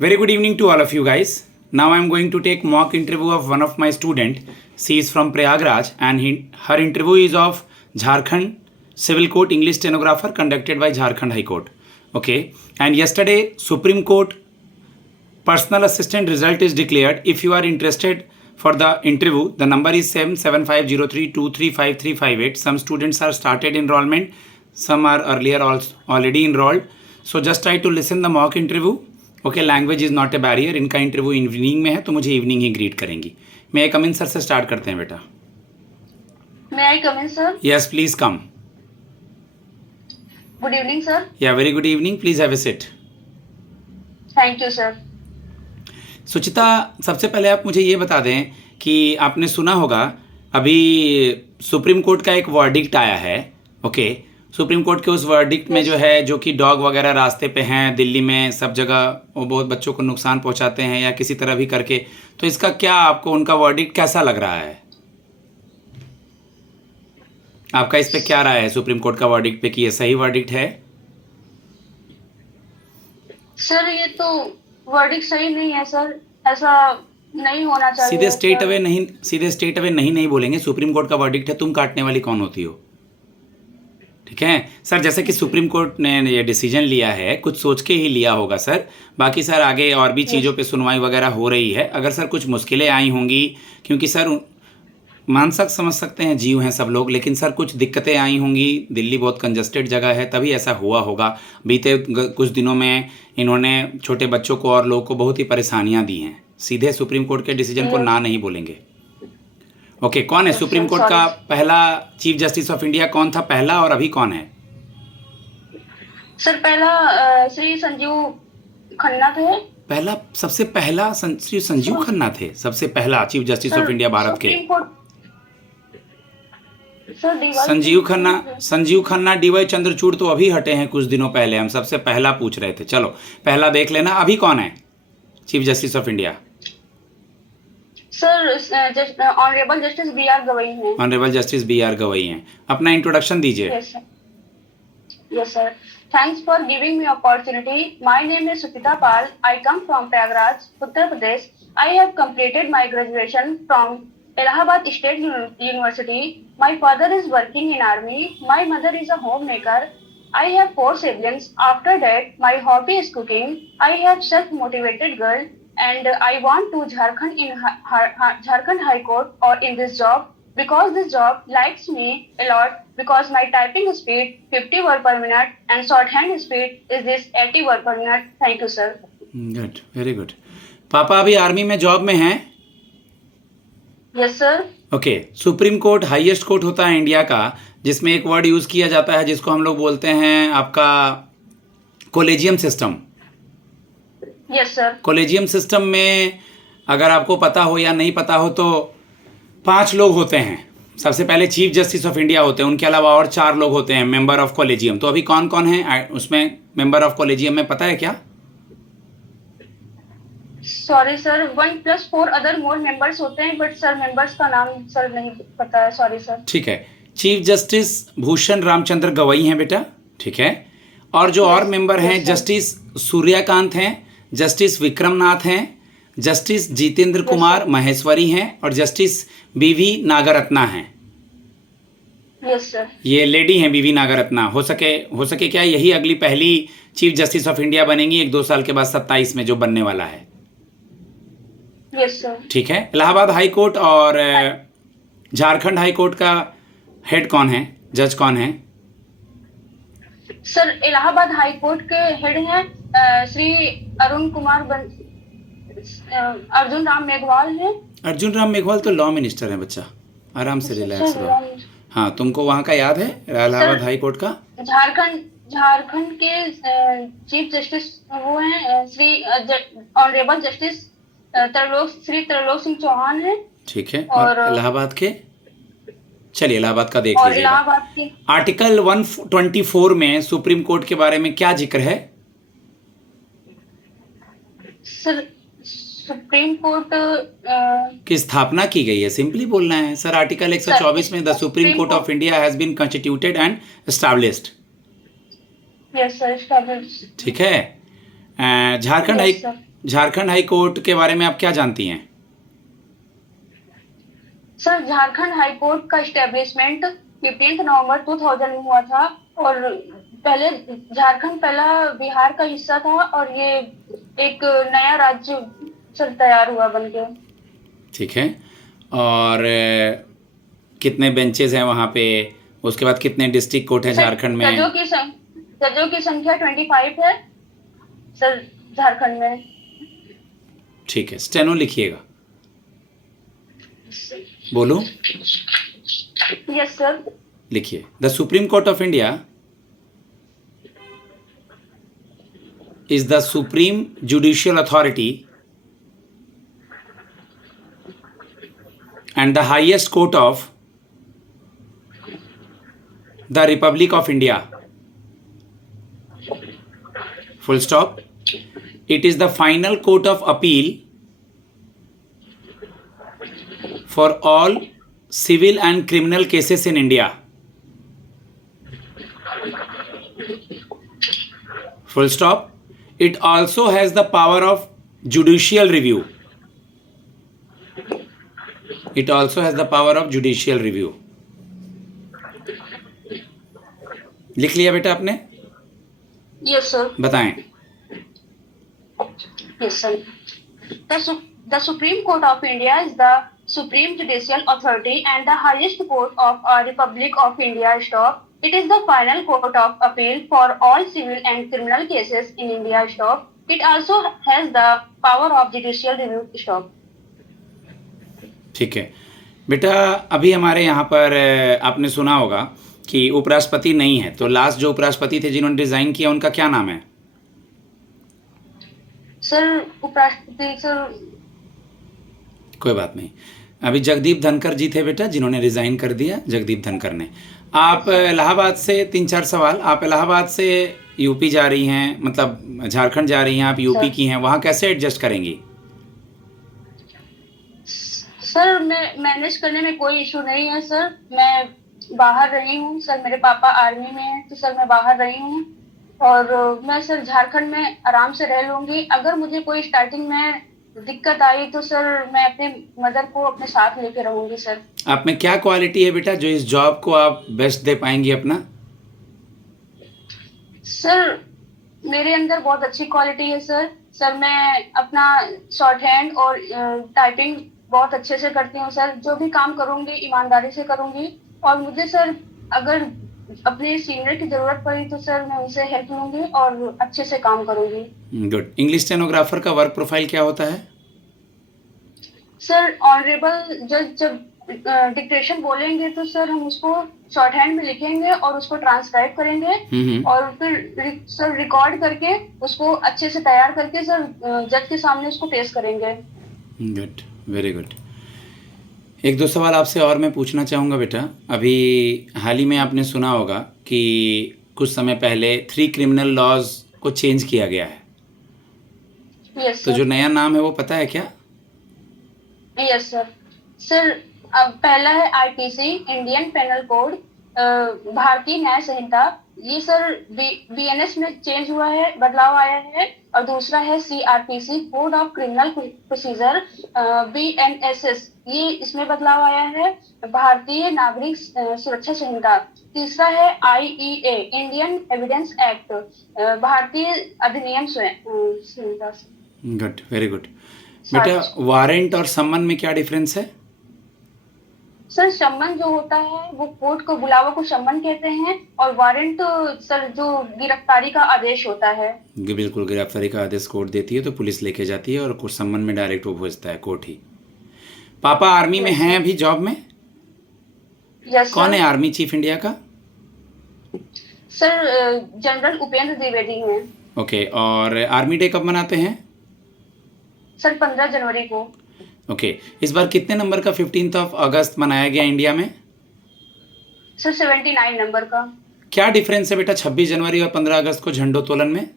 Very good evening to all of you guys. Now I am going to take mock interview of one of my student. She is from Prayagraj and her interview is of Jharkhand Civil Court English Stenographer conducted by Jharkhand High Court. Okay. And yesterday Supreme Court Personal Assistant result is declared. If you are interested for the interview, the number is 775032353558. Some students are started enrollment. Some are earlier also already enrolled. So just try to listen the mock interview. Okay, language is not a barrier. इनका interview evening में है तो मुझे evening he greet करेंगी. मैं आई कम इन sir से start करते हैं बेटा. May I come in, sir? Yes please come. Good evening, sir. Yeah very good evening. Please have a seat. Thank you, sir. Suchita, सबसे पहले आप मुझे ये बता दें कि आपने सुना होगा अभी सुप्रीम कोर्ट का एक वर्डिक्ट आया है. ओके, सुप्रीम कोर्ट के उस वर्डिक्ट में जो है, जो कि डॉग वगैरह रास्ते पे हैं दिल्ली में सब जगह, वो बहुत बच्चों को नुकसान पहुंचाते हैं या किसी तरह भी करके, तो इसका क्या आपको उनका वर्डिक्ट कैसा लग रहा है? आपका इस पे क्या राय है सुप्रीम कोर्ट का वर्डिक्ट पे कि ये सही वर्डिक्ट है? सर ये तो वर्डिक्ट सही नहीं है सर, ऐसा नहीं होना चाहिए. सीधे स्ट्रेट अवे नहीं बोलेंगे. सुप्रीम कोर्ट का वर्डिक्ट है, तुम काटने वाली कौन होती हो? ठीक है सर, जैसे कि सुप्रीम कोर्ट ने ये डिसीजन लिया है, कुछ सोच के ही लिया होगा सर. बाकी सर आगे और भी चीज़ों पे सुनवाई वगैरह हो रही है. अगर सर कुछ मुश्किलें आई होंगी, क्योंकि सर समझ सकते हैं, जीव हैं सब लोग, लेकिन सर कुछ दिक्कतें आई होंगी. दिल्ली बहुत कंजस्टेड जगह है, तभी ऐसा हुआ होगा. बीते कुछ दिनों में इन्होंने छोटे बच्चों को और लोगों को बहुत ही परेशानियाँ दी हैं. सीधे सुप्रीम कोर्ट के डिसीजन को ना नहीं बोलेंगे. ओके, कौन है सुप्रीम कोर्ट का पहला चीफ जस्टिस ऑफ इंडिया? कौन था पहला और अभी कौन है? सर पहला श्री संजीव खन्ना थे. पहला, सबसे पहला श्री संजीव खन्ना थे सबसे पहला chief justice of India Bharat के. संजीव खन्ना डीवाई चंद्रचूड़ तो अभी हटे हैं कुछ दिनों पहले. हम सबसे पहला पूछ रहे थे. चलो पहला देख लेना. अभी कौन है chief justice of India? Sir honourable justice B R Gavai हैं. Honourable justice B R Gavai हैं. अपना इंट्रोडक्शन दीजिए. Yes sir. Thanks for giving me opportunity. My name is Sukita Pal. I come from Prayagraj, Uttar Pradesh. I have completed my graduation from Allahabad State University. My father is working in army. My mother is a homemaker. I have 4 siblings. After that, my hobby is cooking. I have self-motivated girl and I want to Jharkhand High Court or in this job because this job likes me a lot because my typing speed 50 word per minute and shorthand speed is this 80 word per minute. Thank you sir. Good, very good. पापा अभी army में job में हैं? Yes sir. Okay, supreme court highest court होता है India का, जिसमें एक वर्ड यूज़ किया जाता है जिसको हम लोग बोलते हैं आपका collegium system. Yes sir. Collegium system में अगर आपको पता हो या नहीं पता हो तो 5 लोग होते हैं. सबसे पहले चीफ जस्टिस ऑफ इंडिया होते हैं, उनके अलावा और 4 लोग होते हैं मेंबर ऑफ कॉलेजियम. तो अभी कौन कौन है उसमें मेंबर ऑफ कॉलेजियम में, पता है क्या? Sorry sir, 1+4 other more members होते हैं, बट सर मेंबर्स का नाम सर नहीं पता है. Sorry sir. ठीक है. चीफ जस्टिस भूषण रामचंद्र गवई हैं बेटा. ठीक है. और जो और मेंबर हैं, जस्टिस सूर्यकांत हैं, जस्टिस विक्रमनाथ हैं, जस्टिस जितेंद्र कुमार महेश्वरी हैं और जस्टिस बीवी नागरत्ना हैं. Yes sir. ये लेडी हैं बीवी नागरत्ना. हो सके क्या यही अगली पहली चीफ जस्टिस ऑफ इंडिया बनेंगी 1-2 साल के बाद 27 में जो बनने वाला है. Yes sir. ठीक है. इलाहाबाद हाई कोर्ट और झारखंड हाई कोर्ट का हेड कौन है, जज कौन है? सर इलाहाबाद हाई कोर्ट के हेड हैं श्री अर्जुन राम मेघवाल हैं. अर्जुन राम मेघवाल तो लॉ मिनिस्टर हैं बच्चा, आराम से रिलैक्स रहो. हाँ, तुमको वहाँ का याद है इलाहाबाद हाई कोर्ट का? झारखंड के चीफ जस्टिस वो हैं श्री ऑनरेबल जस्टिस त्रिलोक सिंह चौहान है. ठीक है. और इलाहाबाद के, चलिए इलाहाबाद का देख लीजिए. आर्टिकल 124 में सुप्रीम कोर्ट के बारे में क्या जिक्र है? सर सुप्रीम कोर्ट की स्थापना की गई है, सिंपली बोलना है सर. आर्टिकल 124 में the supreme court of India has been constituted and established. Yes sir, established. ठीक है. झारखंड झारखंड हाई कोर्ट के बारे में आप क्या जानती हैं? सर झारखंड हाई कोर्ट का स्टेब्लिशमेंट 15 नवंबर 2000 में हुआ था, और पहले झारखंड पहला बिहार का हिस्सा था, और ये एक नया राज्य सर तैयार हुआ बनके। ठीक है। और कितने बेंचेस हैं वहाँ पे? उसके बाद कितने डिस्ट्रिक्ट कोर्ट हैं सर झारखंड में? जजों की संख्या 25 है सर झारखंड में। ठीक है, स्टेनो लिखिएगा। बोलो। Yes sir. लिखिए। The supreme court of India is the supreme judicial authority and the highest court of the Republic of India. Full stop. It is the final court of appeal for all civil and criminal cases in India. Full stop. It also has the power of judicial review. It also has the power of judicial review. लिख लिया बेटा आपने? Yes sir. बताएं। Yes, sir. The Supreme Court of India is the supreme judicial authority and the highest court of our Republic of India. Stop. It is the final court of appeal for all civil and criminal cases in India. Stop. It also has the power of judicial review. Stop. ठीक है बेटा, अभी हमारे यहाँ पर आपने सुना होगा कि उपराष्ट्रपति नहीं है, तो लास्ट जो उपराष्ट्रपति थे जिन्होंने डिज़ाइन किया उनका क्या नाम है? सर उपराष्ट्रपति सर, कोई बात नहीं। अभी जगदीप धनखड़ जी थे बेटा जिन्होंने रिज़ाइन कर दिया, जगदीप धनखड़ ने। आप इलाहाबाद से 3-4 सवाल। आप इलाहाबाद से यूपी जा रही हैं, मतलब झारखंड जा रही हैं, आप यूपी की हैं, वहाँ कैसे एडजस्ट करेंगी? सर मैं मैनेज करने में कोई इशू नहीं है सर। मैं बाहर रही हूँ सर, मेरे पापा आर्मी में हैं, तो सर मैं बाहर रही हूँ, और मैं सर झारखंड में आराम से रह लूंगी। अगर मुझे कोई स्टार्टिंग में दिक्कत आई तो सर मैं अपने मदर को अपने साथ लेके रहूंगी सर। आप में क्या क्वालिटी है बेटा जो इस जॉब को आप बेस्ट दे पाएंगी अपना? सर मेरे अंदर बहुत अच्छी क्वालिटी है सर। सर मैं अपना शॉर्ट हैंड और टाइपिंग बहुत अच्छे से करती हूँ सर। जो भी काम करूंगी ईमानदारी से करूंगी, और मुझे सर अगर अपने सीनियर की जरूरत पड़ी तो सर मैं उनसे हेल्प लूंगी और अच्छे से काम करूंगी। गुड। इंग्लिश स्टेनोग्राफर का वर्क प्रोफाइल क्या होता है? सर ऑनरेबल जज जब डिक्टेशन बोलेंगे तो सर हम उसको शॉर्ट हैंड में लिखेंगे और उसको ट्रांसक्राइब करेंगे, और फिर सर रिकॉर्ड करके उसको अच्छे से तैयार करके सर जज के सामने उसको पेश करेंगे। Good, very good. 1-2 सवाल आपसे और मैं पूछना चाहूँगा बेटा। अभी हाल ही में आपने सुना होगा कि कुछ समय पहले 3 क्रिमिनल लॉज को चेंज किया गया है। यस तो सर। जो नया नाम है वो पता है क्या? Yes sir. सर अब पहला है आईपीसी, इंडियन पेनल कोड, भारतीय न्याय संहिता। ये सर बीएनएस में चेंज हुआ है, बदलाव आया है। और दूसरा है CrPC, code of criminal procedure, BNSS, ये इसमें बदलाव आया है। भारतीय नागरिक सुरक्षा संहिता। तीसरा है आईईए, इंडियन एविडेंस एक्ट, भारतीय अधिनियम संहिता। गुड, वेरी गुड बेटा। वारंट और सम्मन में क्या डिफरेंस है? सर सम्मन जो होता है वो कोर्ट को बुलावा को सम्मन कहते हैं, और वारंट सर जो गिरफ्तारी का आदेश होता है। बिल्कुल, गिरफ्तारी का आदेश कोर्ट देती है तो पुलिस लेके जाती है, और कुछ सम्मन में डायरेक्ट वो भेजता है कोर्ट ही। पापा आर्मी में हैं अभी जॉब में? यस कौन सर। है आर्मी चीफ इंडिया का? सर जनरल उपेंद्र द्विवेदी हैं। ओके। और आर्मी डे कब मनाते हैं? सर 15 जनवरी को। ओके। इस बार कितने नंबर का 15 अगस्त मनाया गया इंडिया में? सर 79 नंबर का। क्या डिफरेंस है बेटा 26 जनवरी और 15 अगस्त को झंडोत्तोलन में?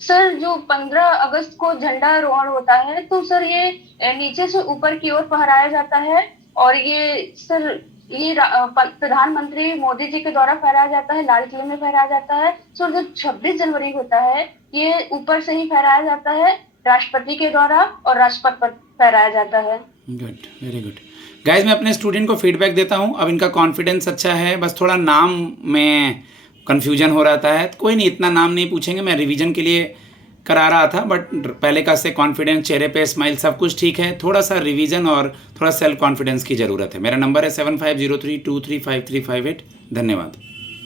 सर जो 15 अगस्त को झंडारोहण होता है तो सर ये नीचे से ऊपर की ओर फहराया जाता है, और ये सर ये प्रधानमंत्री मोदी जी के द्वारा फहराया जाता है, लाल किले में फहराया जाता है। सो जो 26 जनवरी होता है ये ऊपर से ही फहराया जाता है, राष्ट्रपति के द्वारा और राजपथ पर फहराया जाता है। Good, very good. गाइज मैं अपने स्टूडेंट को फीडबैक देता हूँ। अब इनका कॉन्फिडेंस अच्छा है, बस थोड़ा नाम में कन्फ्यूजन हो रहता है। कोई नहीं, इतना नाम नहीं पूछेंगे, मैं रिवीजन के लिए करा रहा था, बट पहले का से कॉन्फिडेंस, चेहरे पे स्माइल, सब कुछ ठीक है। थोड़ा सा रिवीजन और थोड़ा सेल्फ कॉन्फिडेंस की ज़रूरत है। मेरा नंबर है 7503235358। धन्यवाद।